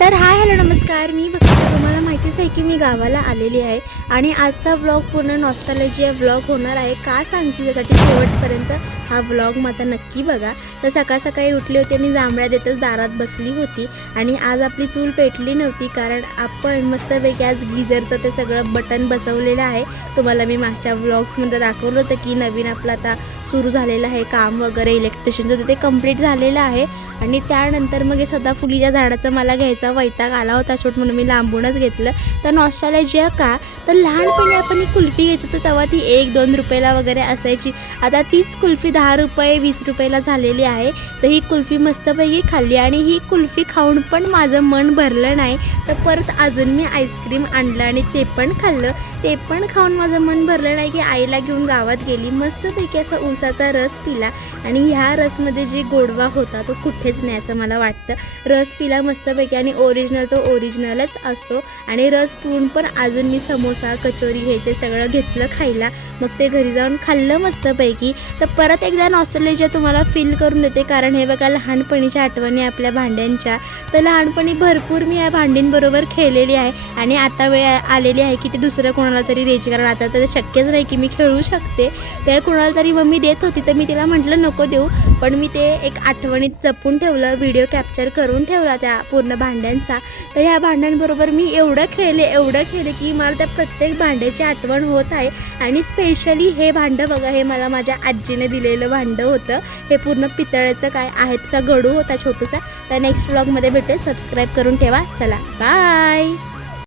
तर hi hello नमस्कार, मी भक्ती. तुम्हाला माहितीच आहे की मी गावाला आलेली आहे आणि आजचा व्लॉग पूर्ण नॉस्टॅल्जिया व्लॉग होणार आहे. का सांगते त्यासाठी शेवटपर्यंत हा व्लॉग माझा नक्की बघा. तर सकाळ सकाळी उठली होती आणि जांभळ्या देतच दारात बसली होती आणि आज आपली चूल पेटली नव्हती कारण आपण मस्तपैकी आज गिझरचं ते सगळं बटन बसवलेलं आहे. तुम्हाला मी मागच्या व्लॉग्समध्ये दाखवलं होतं की नवीन आपलं आता सुरू झालेलं आहे काम वगैरे इलेक्ट्रिशियनचं, ते कंप्लीट झालेलं आहे. आणि त्यानंतर मग हे सदाफुलीच्या झाडाचं मला घ्यायचा वैताग आला होता शेवट, म्हणून मी लांबूनच घेतलं. तर नॉस्टॅल्जिया का, तर लहानपणी आपण ही कुल्फी घ्यायची तर तेव्हा ती 1-2 रुपयाला वगैरे असायची. आता तीच कुल्फी 10 रुपये 20 रुपयाला झालेली आहे. तर ही कुल्फी मस्तपैकी खाल्ली आणि ही कुल्फी खाऊन पण माझं मन भरलं नाही. तर परत अजून मी आईस्क्रीम आणलं आणि ते पण खाल्लं. ते पण खाऊन माझं मन भरलं नाही की आईला घेऊन गावात गेली. मस्तपैकी असा ऊसाचा रस पिला आणि ह्या रसमध्ये जे गोडवा होता तो कुठेच नाही असं मला वाटतं. रस पिला मस्तपैकी आणि ओरिजिनल तो ओरिजिनलच असतो. आणि रस पिऊन पण अजून मी समोसा कचोरी हे ते सगळं घेतलं खायला. मग ते घरी जाऊन खाल्लं मस्तपैकी. तर परत एकदा नॉस्टॅल्जिया तुम्हाला फील करून देते कारण हे बघा लहानपणीच्या आठवणी आपल्या भांड्यांच्या. तर लहानपणी भरपूर मी या भांडींबरोबर खेळलेली आहे आणि आता वेळ आलेली आहे की ते दुसरं कोणाला तरी द्यायची, कारण आता तर शक्यच नाही की मी खेळू शकते. त्या कोणाला तरी मम्मी देत होती तर मी तिला म्हटलं नको देऊ, पण मी ते एक आठवणीत जपून ठेवलं, व्हिडिओ कॅप्चर करून ठेवला त्या पूर्ण भांड्यांचा. तर ह्या भांड्यांबरोबर मी एवढं खेळले की मला त्या प्रत्येक भांड्याची आठवण होत आहे. आणि स्पेशली हे भांडं बघा, हे मला माझ्या आजीने दिलेलं भांडं होतं. हे पूर्ण पितळेचं काय आहे तसा गडू होता छोटूसा. तर नेक्स्ट व्लॉगमध्ये भेटेल, सबस्क्राईब करून ठेवा. चला बाय.